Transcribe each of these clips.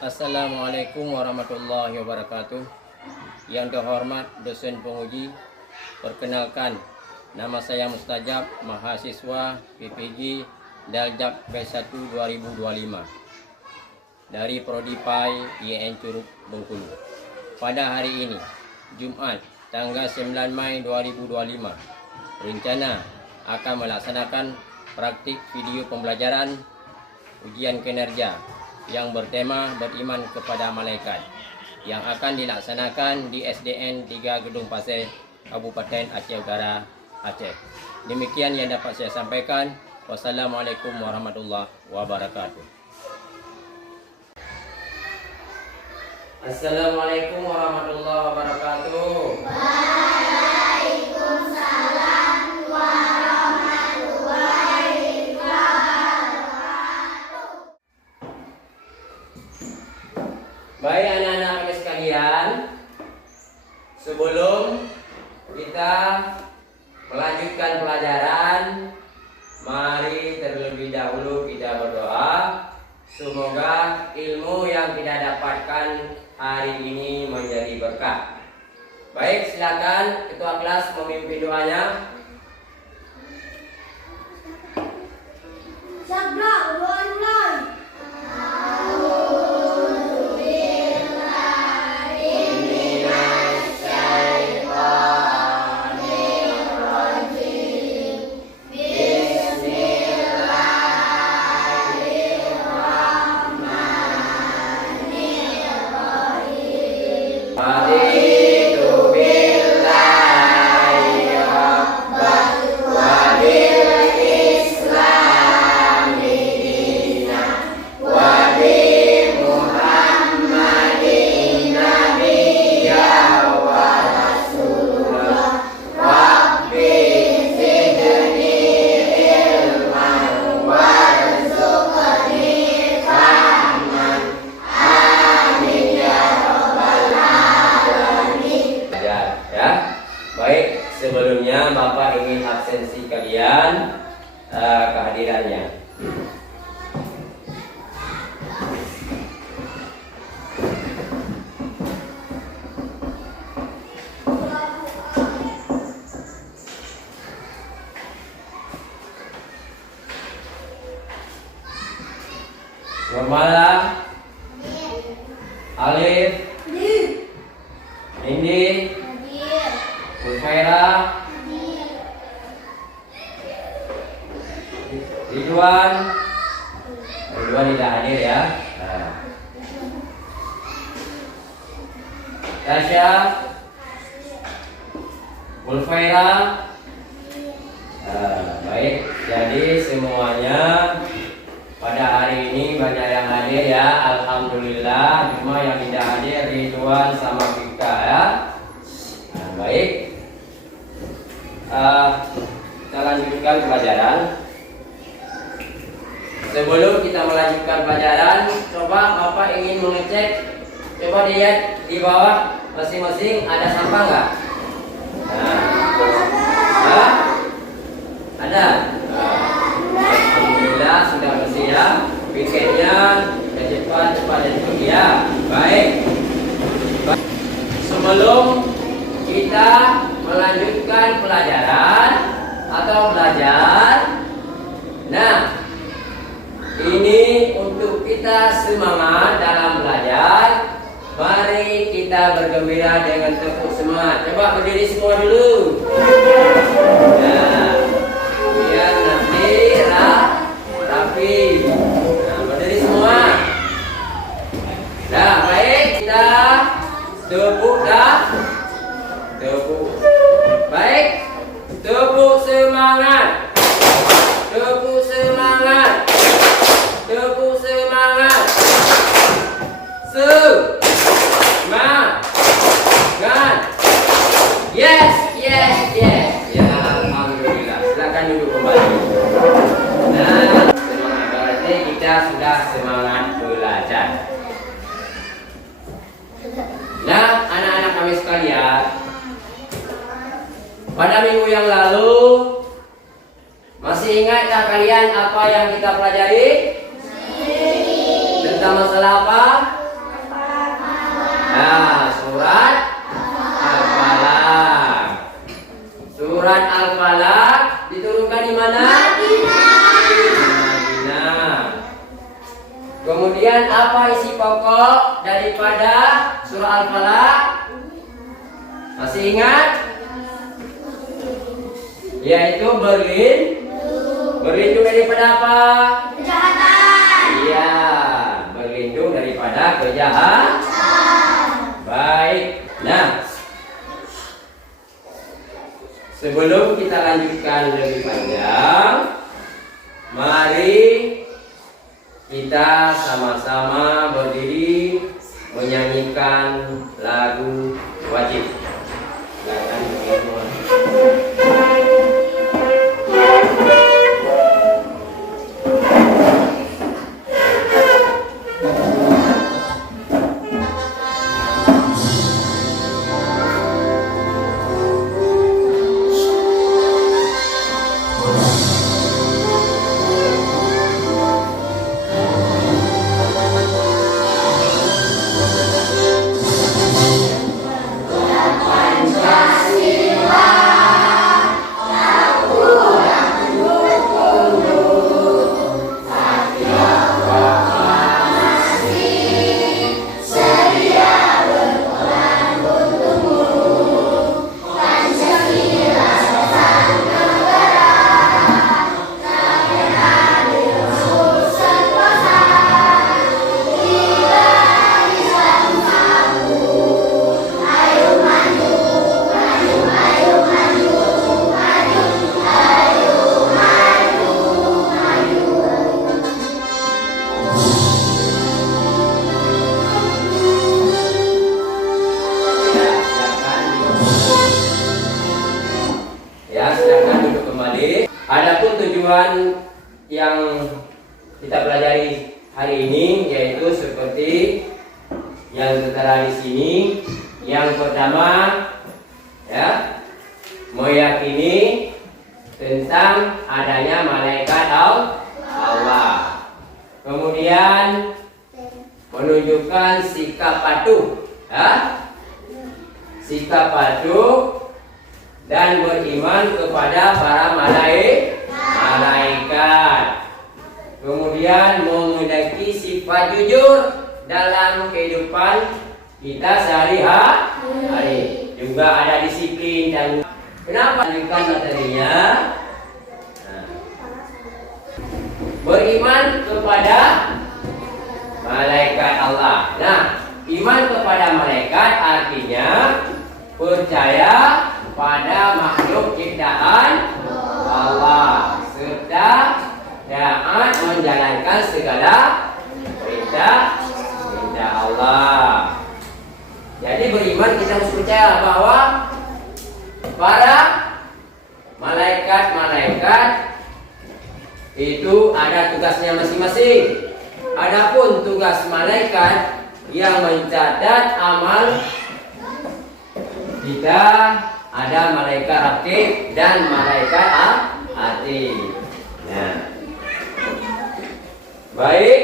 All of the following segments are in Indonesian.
Assalamualaikum warahmatullahi wabarakatuh. Yang terhormat dosen penguji, perkenalkan, nama saya Mustajab, mahasiswa PPG Daljab B1 2025 dari Prodi PAI IAIN Curug Bengkulu. Pada hari ini, Jumat, tanggal 9 Mei 2025, rencana akan melaksanakan praktik video pembelajaran ujian kinerja yang bertema beriman kepada malaikat yang akan dilaksanakan di SDN 3 Gedung Pasir, Kabupaten Aceh Utara, Aceh. Demikian yang dapat saya sampaikan. Wassalamualaikum warahmatullahi wabarakatuh. Assalamualaikum warahmatullahi wabarakatuh. Waalaikumsalam warahmatullahi wabarakatuh. Baik anak-anak kami sekalian, sebelum kita melanjutkan pelajaran, mari terlebih dahulu kita berdoa. Semoga ilmu yang kita dapatkan hari ini menjadi berkah. Baik, silakan ketua kelas memimpin doanya. Sabra, mulai. Sebelumnya Bapak ingin absensi kalian kehadirannya. Normala, Alif, Indi, Mufaira, Ridwan tidak hadir ya. Tasya, Mufaira. Baik, jadi semuanya pada hari ini banyak yang hadir ya. Alhamdulillah. Cuma yang tidak hadir Ridwan sama Vika ya. Baik. Kita lanjutkan pelajaran. Sebelum kita melanjutkan pelajaran, coba Bapak ingin mengecek, coba lihat di bawah masing-masing ada sampah nggak? Ada. Alhamdulillah sudah bersih ya. Piketnya cepat dan ya. Baik. Sebelum kita melanjutkan pelajaran atau belajar, nah ini untuk kita semangat dalam belajar. Mari kita bergembira dengan tepuk semangat. Coba berdiri semua dulu. Nah, biar nanti rapi. Nah, berdiri semua. Nah, baik, kita tepuk dah. Tepuk. Baik, tepuk semangat. Tepuk semangat. Tepuk semangat. Semangat. Yes. Ya, alhamdulillah. Silakan duduk kembali. Nah, semangat berarti kita sudah semangat belajar. Nah, anak-anak kami sekalian, pada minggu yang lalu masih ingatkah kalian apa yang kita pelajari? Tentang masalah apa? Kemudian apa isi pokok daripada surah Al-Falaq? Masih ingat? Yaitu berlindung daripada apa? Kejahatan. Iya, berlindung daripada kejahatan. Baik. Nah, sebelum kita lanjutkan lebih panjang, mari kita sama-sama berdiri menyanyikan lagu wajib. Silakan teman-teman. Adapun tujuan yang kita pelajari hari ini yaitu seperti yang tertera di sini. Yang pertama, ya, meyakini tentang adanya malaikat Allah. Kemudian menunjukkan sikap patuh, ya, sikap patuh dan beriman kepada para malaikat. Kemudian memiliki sifat jujur dalam kehidupan kita sehari-hari. Juga ada disiplin dan kenapa lanjutkan materinya? Nah, beriman kepada malaikat Allah. Nah, iman kepada malaikat artinya percaya pada makhluk ciptaan Allah serta taat menjalankan segala perintah Allah. Jadi beriman kita harus percaya bahwa para malaikat itu ada tugasnya masing-masing. Adapun tugas malaikat yang mencatat amal kita, ada malaikat raqib dan malaikat atid. Nah, baik.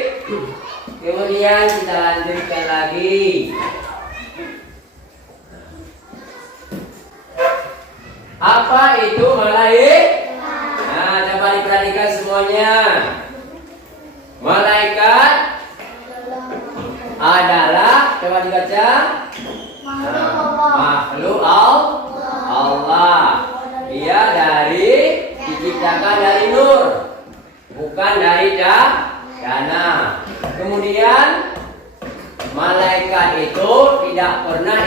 Kemudian kita lanjutkan lagi. Apa itu malaikat? Nah, coba diperhatikan semuanya. Malaikat adalah, coba dibaca, makhluk Allah. Dia diciptakan dari nur, bukan dari dana. Kemudian malaikat itu tidak pernah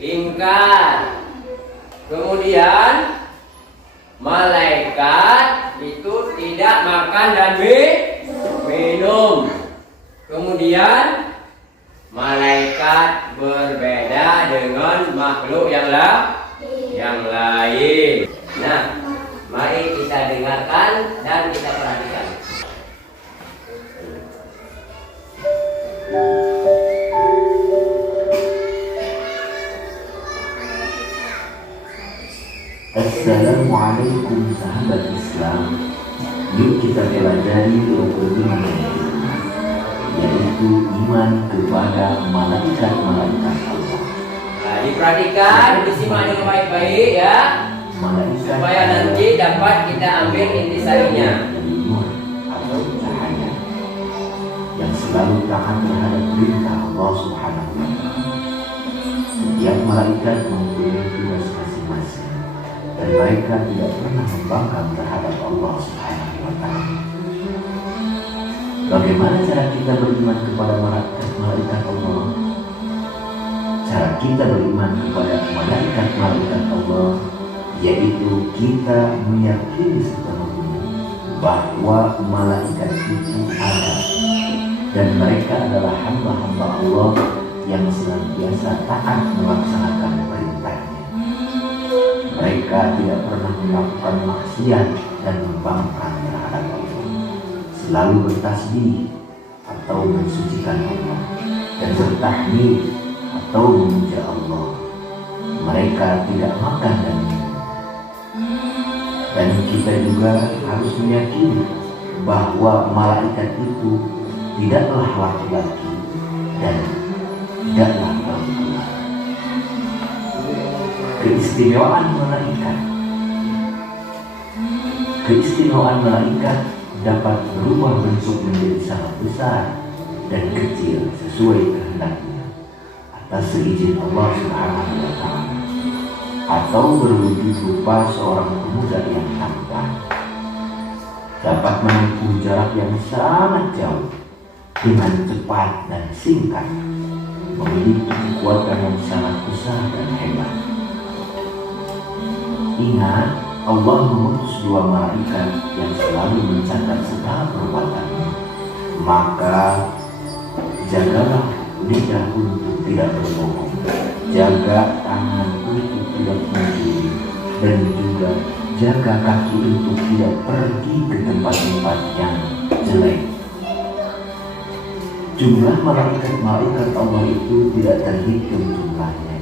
ingkar. Kemudian malaikat itu tidak makan dan minum. Kemudian malaikat berbeda dengan makhluk yang lain. Nah, mari kita dengarkan dan kita perhatikan. Assalamualaikum sahabat Islam. Yuk kita pelajari rukun iman yang kelima, yaitu iman kepada malaikat-malaikat Allah. Nah, diperhatikan, disimak dengan baik-baik ya, supaya nanti dapat kita ambil intisarinya. Atau cahaya yang selalu taat terhadap perintah Allah Subhanahu wa Ta'ala. Setiap malaikat mempunyai tugas masing-masing dan mereka tidak pernah membangkang terhadap Allah Subhanahu wa Ta'ala. Bagaimana cara kita beriman kepada malaikat Allah? Cara kita beriman kepada malaikat Allah yaitu kita meyakini sepenuhnya bahwa malaikat itu ada dan mereka adalah hamba-hamba Allah yang senantiasa taat melaksanakan perintahnya. Mereka tidak pernah melakukan maksiat dan membangkang terhadap Allah, selalu bertasbih atau mensucikan Allah dan bertahmid atau memuja Allah. Mereka tidak makan dan minum. Dan kita juga harus meyakini bahwa malaikat itu tidaklah laki-laki dan tidaklah perempuan. Keistimewaan malaikat dapat berubah bentuk menjadi sangat besar dan kecil sesuai kehendaknya atas seizin Allah Subhanahu wa Ta'ala, atau berwujud rupa seorang pemuda yang tampan, dapat menempuh jarak yang sangat jauh dengan cepat dan singkat, memiliki kekuatan yang sangat besar dan hebat. Ingat, Allah mengutus 2 malaikat yang selalu mencatat segala perbuatannya. Maka jagalah lidah untuk tidak berbohong, jaga tangan untuk tidak mencuri, dan juga jaga kaki untuk tidak pergi ke tempat-tempat yang jelek. Jumlah malaikat Allah itu tidak terhitung jumlahnya,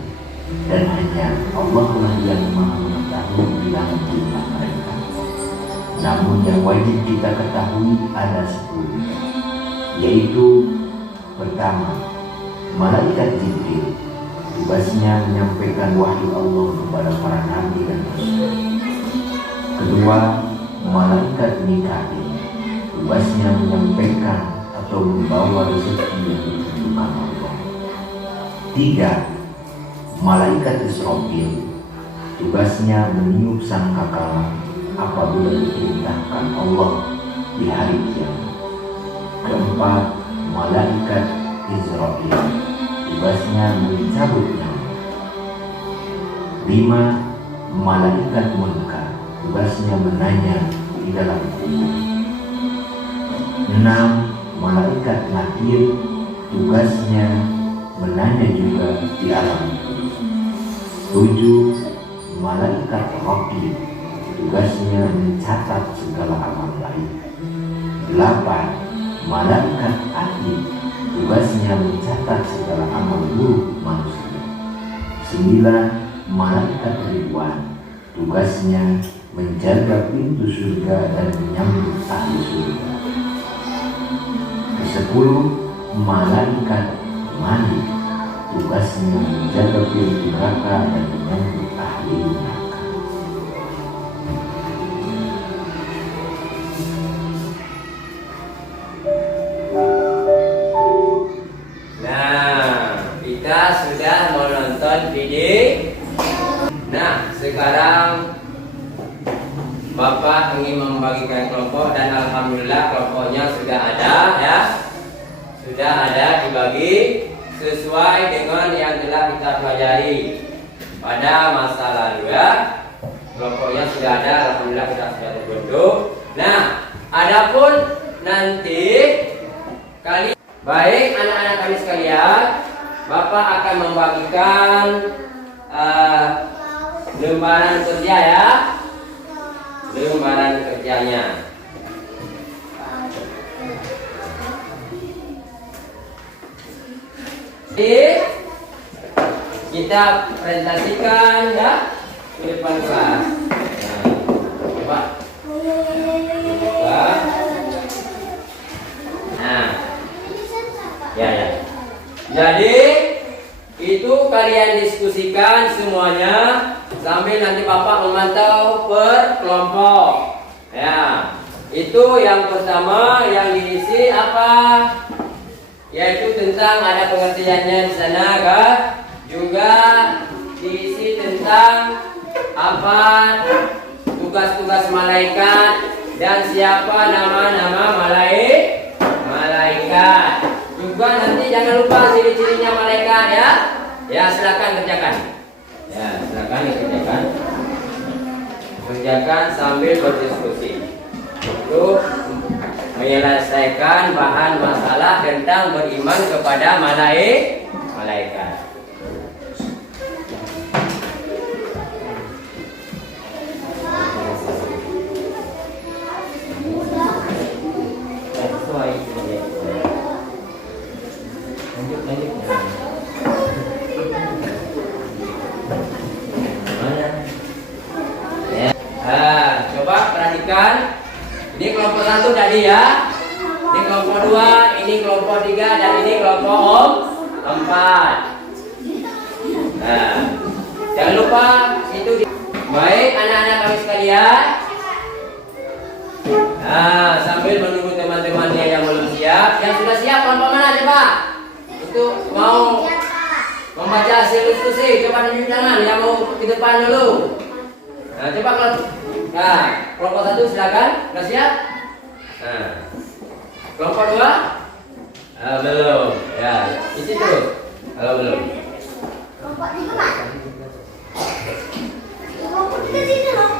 dan hanya Allah lah yang Maha mengetahui bilangan jumlah mereka. Namun yang wajib kita ketahui ada 10, yaitu pertama, malaikat Jibril, tugasnya menyampaikan wahyu Allah kepada para nabi dan rasul. Kedua, malaikat Mikail, tugasnya menyampaikan atau membawa rezeki yang ditentukan Allah. 3, malaikat Israfil, tugasnya meniup sangkakala apabila diperintahkan Allah di hari kiamat. Keempat, malaikat Israfil, tugasnya mencabut nyawa. 5, malaikat Munkar, tugasnya menanya di dalam kubur. 6, malaikat Nakir, tugasnya menanya juga di alam kubur. 7, malaikat Raqib, tugasnya mencatat segala amal baik. 8, malaikat Atid, tugasnya mencatat segala amal buruk manusia. 9, malaikat Ridwan, tugasnya menjaga pintu surga dan menyambut ahli surga. 10, malaikat Malik, tugasnya menjaga pintu neraka dan menyambut ahli neraka. Kita sudah menonton video. Nah, sekarang Bapak ingin membagikan kelompok dan alhamdulillah kelompoknya sudah ada ya. Sudah ada dibagi sesuai dengan yang telah kita pelajari pada masa lalu ya. Kelompoknya sudah ada, alhamdulillah kita sudah terbentuk. Nah, adapun nanti baik anak-anak kami sekalian, Bapak akan membagikan lembaran kerja ya, lembaran kerjanya. Jadi kita presentasikan ya di depan kelas. Nah, coba. Nah, ya. Jadi itu kalian diskusikan semuanya sambil nanti Bapak memantau per kelompok. Ya, itu yang pertama yang diisi apa? yaitu tentang ada pengertiannya di sana kan? Juga diisi tentang apa tugas-tugas malaikat dan siapa nama-nama malaikat. Juga nanti jangan lupa ciri-cirinya malaikat ya. Ya silakan kerjakan. Ya silakan dikerjakan. Kerjakan sambil berdiskusi untuk menyelesaikan bahan masalah tentang beriman kepada malaikat. Coba perhatikan. Ini kelompok 1 tadi ya. Ini kelompok 2, ini kelompok 3, dan ini kelompok 4. Nah, jangan lupa itu baik anak-anak kami sekalian. Nah, sambil menunggu teman-temannya yang belum siap, yang sudah siap kelompok mana coba? Untuk mau membaca hasil diskusi, coba tunjuk tangan yang mau ke depan dulu. Nah, coba kelompok 1 silakan, sudah siap? Nah, kelompok 2? Belum. Ya, isi terus. Kalau belum. Kelompok 3 Pak. Kelompok 3 sini loh.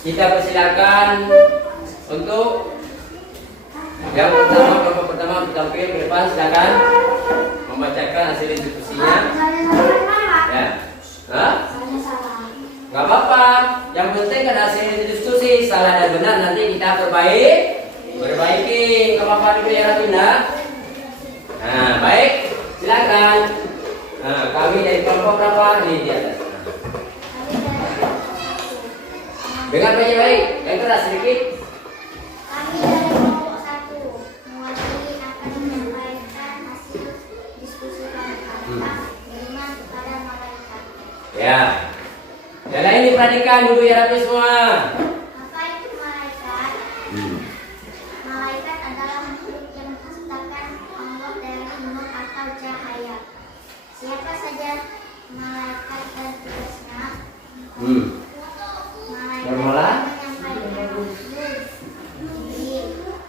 Kita persilakan untuk yang pertama, kelompok pertama tampil ke depan, silakan membacakan hasil diskusinya. Ya. Hah? Gak apa-apa, yang penting kan hasil diskusi, salah dan benar nanti kita perbaiki. Gak apa-apa dulu ya Ratina. Nah baik, silakan. Nah kami dari kelompok berapa? Ini di atas. Dengar baik-baik, yang keras sedikit. Kami dari kelompok 1 mewakili akan menyampaikan hasil diskusi kami tentang beriman kepada malaikat. Ya. Dan ini perhatikan dulu ya rapi semua. Apa itu malaikat? Malaikat adalah makhluk yang diciptakan Allah dari nur atau cahaya. Siapa saja malaikat dan tugasnya? Malaikat Bermula? menyampaikan wahyu.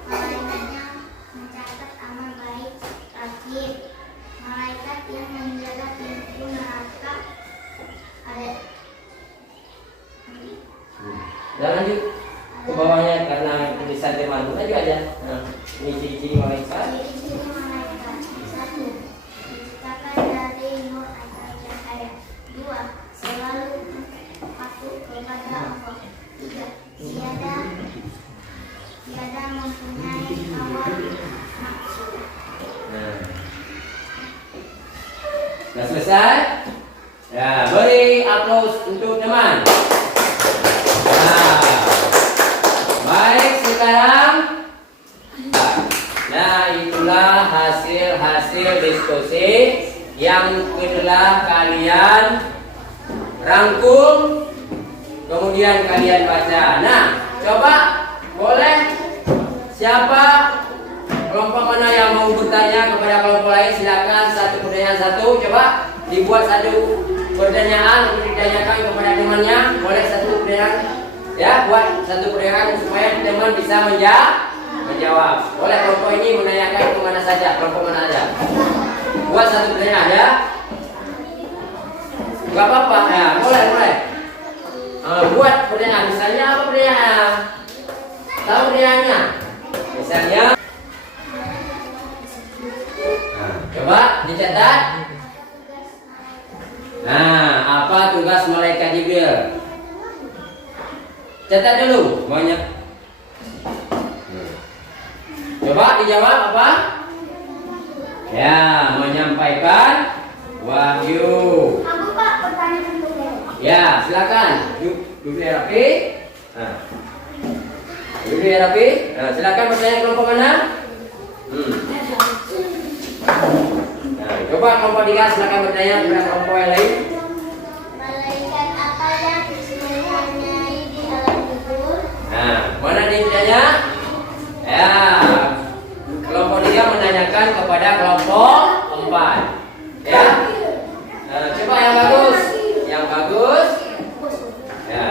Malaikatnya mencatat amal baik rajin. Malaikat yang menjaga pintu neraka. Dan lanjut ke bawahnya karena tulisan teman aja aja. Nah, ini ciri-ciri malaikat. Ciri-ciri malaikat. 1. Diciptakan dari nur atau cahaya. 2. Selalu patuh kepada Allah. 3. Tiada mempunyai hawa nafsu. Nah, selesai? Ya, beri aplaus untuk teman. Nah, baik sekarang. Nah, itulah hasil diskusi yang telah kalian rangkum, kemudian kalian baca. Nah, coba boleh siapa kelompok mana yang mau bertanya kepada kelompok lain, silakan satu pertanyaan satu. Coba dibuat satu pertanyaan untuk ditanyakan kepada temannya. Boleh satu pertanyaan. Ya, buat satu pertanyaan supaya teman bisa menjawab. Boleh kelompok ini menanyakan ke mana saja, kelompok mana aja. Buat satu pertanyaan ya. Gak apa-apa ya, boleh. Buat pertanyaan, misalnya apa pertanyaan? Tahu pertanyaannya? Misalnya, coba dicatat. Nah, apa tugas malaikat Jibril? Catat dulu banyak. Coba dijawab apa? Ya, menyampaikan wahyu. Aku Pak pertanyaan dulu. Ya, silakan. Duduk rapi. Nah. Duduk rapi. Nah, silakan bertanya kelompok mana? Nah, coba kelompok 3 silakan bertanya kepada kelompok yang lain. Malaikat apa yang disemayai di alam kubur? Nah, mana dia bertanya? Ya, kelompok 3 menanyakan kepada kelompok 4. Ya. Coba yang bagus. Yang bagus. Ya.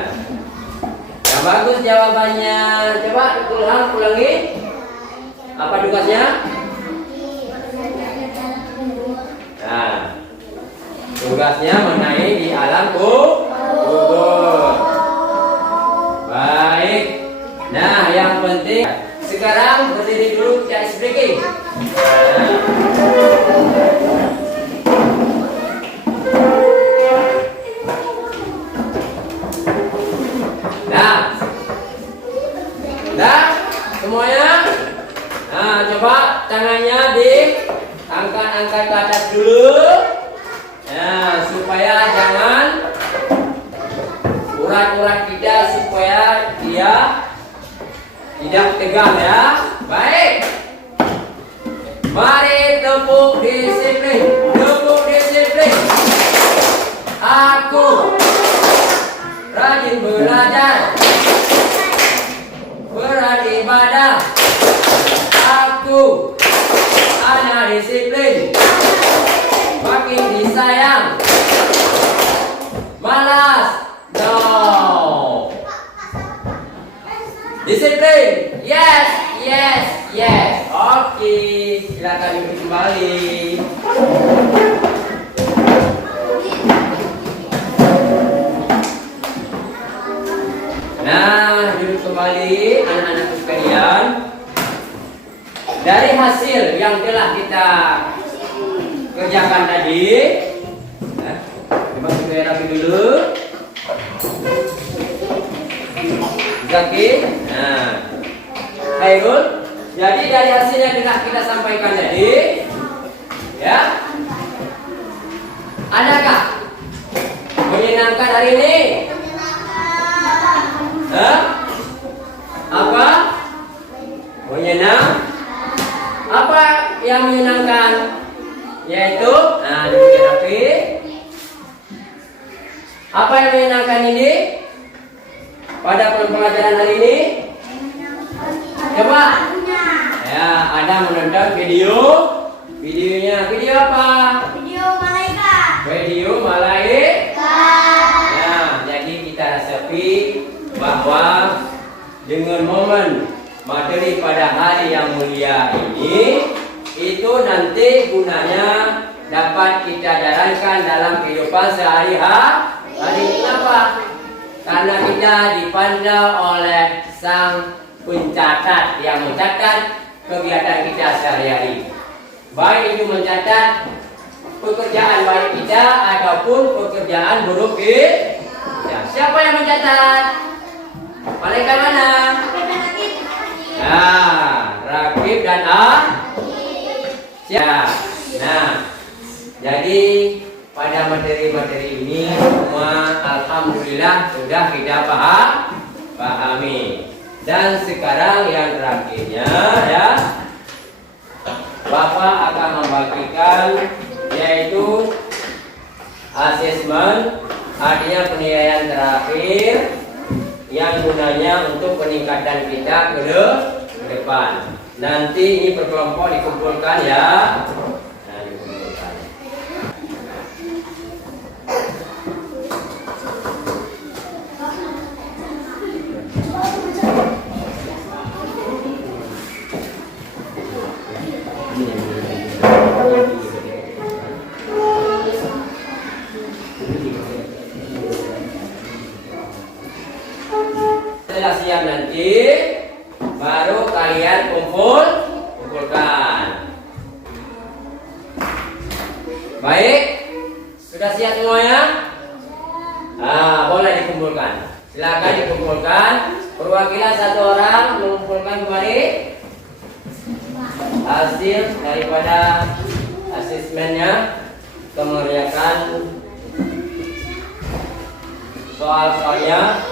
Yang bagus jawabannya. Coba ulangi. Apa tugasnya? Nah, tugasnya menaik di alam kubur. Baik. Nah, yang penting sekarang berdiri dulu kita speaking. Nah, semuanya. Nah, coba tangannya diangkat ke atas dulu. Nah, supaya jangan urat-urat kita supaya dia tidak tegang ya. Baik. Mari tepuk disiplin. Tepuk disiplin. Aku rajin belajar, beribadah. Aku anak disiplin, makin disayang. Malas, no. Disiplin, yes, yes, yes. Oke, silakan duduk kembali. Nah, duduk kembali anak-anakku sekalian. Dari hasil yang telah kita kerjakan tadi, coba kita rapi dulu. Zaki, nah, Khairul. Jadi dari hasil yang telah kita sampaikan tadi, ya, adakah menyenangkan hari ini? Apa? Menyenang? Apa yang menyenangkan? Yaitu, nah, duduk rapi. Apa yang menyenangkan ini? Pada pelajaran hari ini? Coba. Ya, ada menonton video. Videonya, video apa? Video malaikat. Video malaikat. Nah, jadi kita resapi bahwa dengan momen materi pada hari yang mulia ini, itu nanti gunanya dapat kita jalankan dalam kehidupan sehari-hari. Kenapa? Karena kita dipandang oleh sang pencatat yang mencatat kegiatan kita sehari-hari. Baik itu mencatat pekerjaan baik kita ataupun pekerjaan buruk kita. Siapa yang mencatat? Malaikat mana? Nah, Rakib dan siap. Nah, jadi pada materi-materi ini semua alhamdulillah sudah kita pahami. Dan sekarang yang terakhirnya ya, Bapak akan membagikan yaitu asesmen, artinya penilaian terakhir yang gunanya untuk peningkatan kita ke depan. Nanti ini per kelompok dikumpulkan ya. Nah, dikumpulkan. Setelah siap nanti baru kalian kumpulkan. Baik, sudah siap semuanya? Nah, boleh dikumpulkan. Silakan dikumpulkan. Perwakilan satu orang mengumpulkan kembali hasil daripada asesmennya, kemudian soal-soalnya.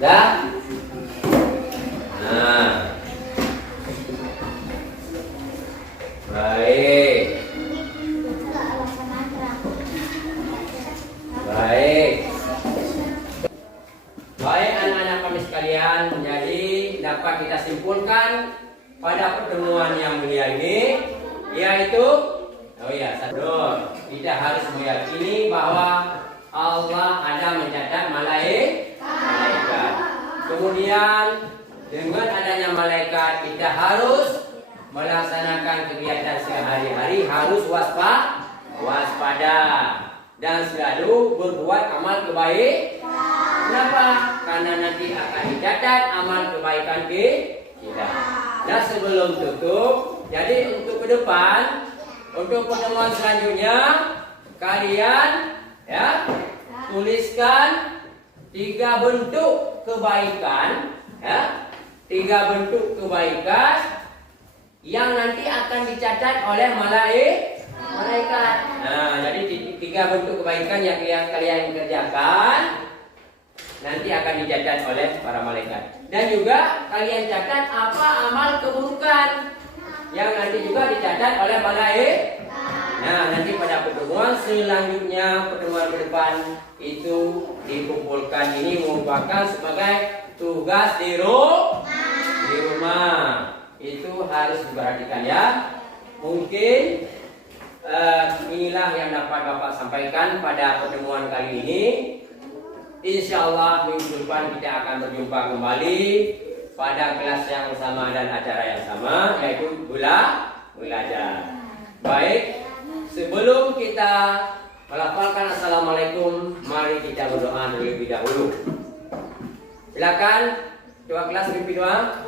Dah. Nah. Baik. Baik. Baik anak-anak kami sekalian, jadi dapat kita simpulkan kumpulkan pada pertemuan yang mulia ini, yaitu kita harus meyakini bahwa Allah ada mencatat malaikat. Kemudian dengan adanya malaikat kita harus melaksanakan kegiatan sehari-hari, harus waspada dan selalu berbuat amal kebaikan. Kenapa? Karena nanti akan dicatat amal kebaikan kita. Nah, sebelum tutup, jadi untuk ke depan, untuk pertemuan selanjutnya, kalian tuliskan 3 bentuk kebaikan, 3 bentuk kebaikan yang nanti akan dicatat oleh malaikat. Nah, jadi 3 bentuk kebaikan yang kalian kerjakan nanti akan dicatat oleh para malaikat. Dan juga kalian catat apa amal keburukan yang nanti juga dicatat oleh malaikat. Nah, nanti pada pertemuan selanjutnya, pertemuan ke depan itu dikumpulkan. Ini merupakan sebagai tugas di rumah. Itu harus diperhatikan ya. Mungkin inilah yang dapat Bapak sampaikan pada pertemuan kali ini. Insya Allah minggu depan kita akan berjumpa kembali pada kelas yang sama dan acara yang sama, yaitu belajar. Baik, sebelum kita melafalkan assalamualaikum, mari kita berdoa terlebih dahulu. Silakan ketua kelas mimpi doa.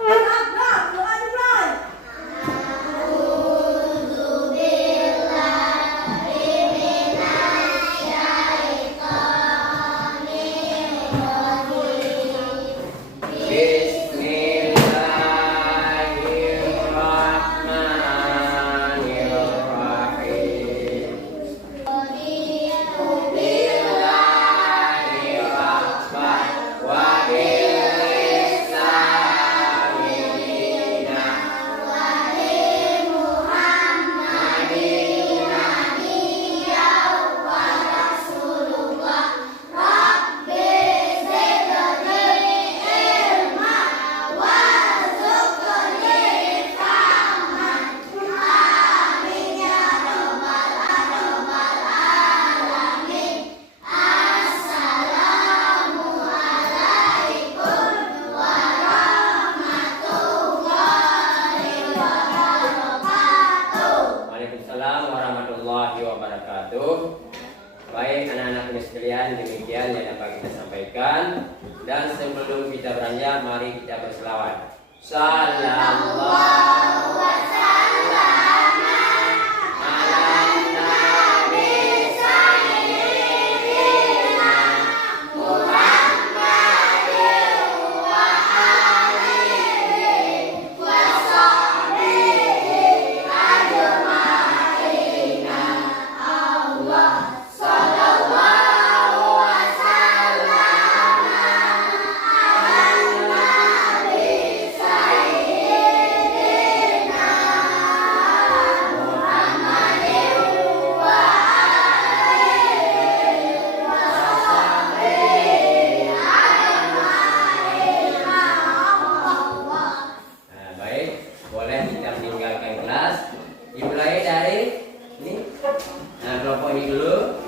Baik anak-anak sekalian, demikian yang dapat kita sampaikan. Dan sebelum kita beranjak, mari kita berselawat. Sallallahu dimulai dari ini. Nah, kelompok ini dulu.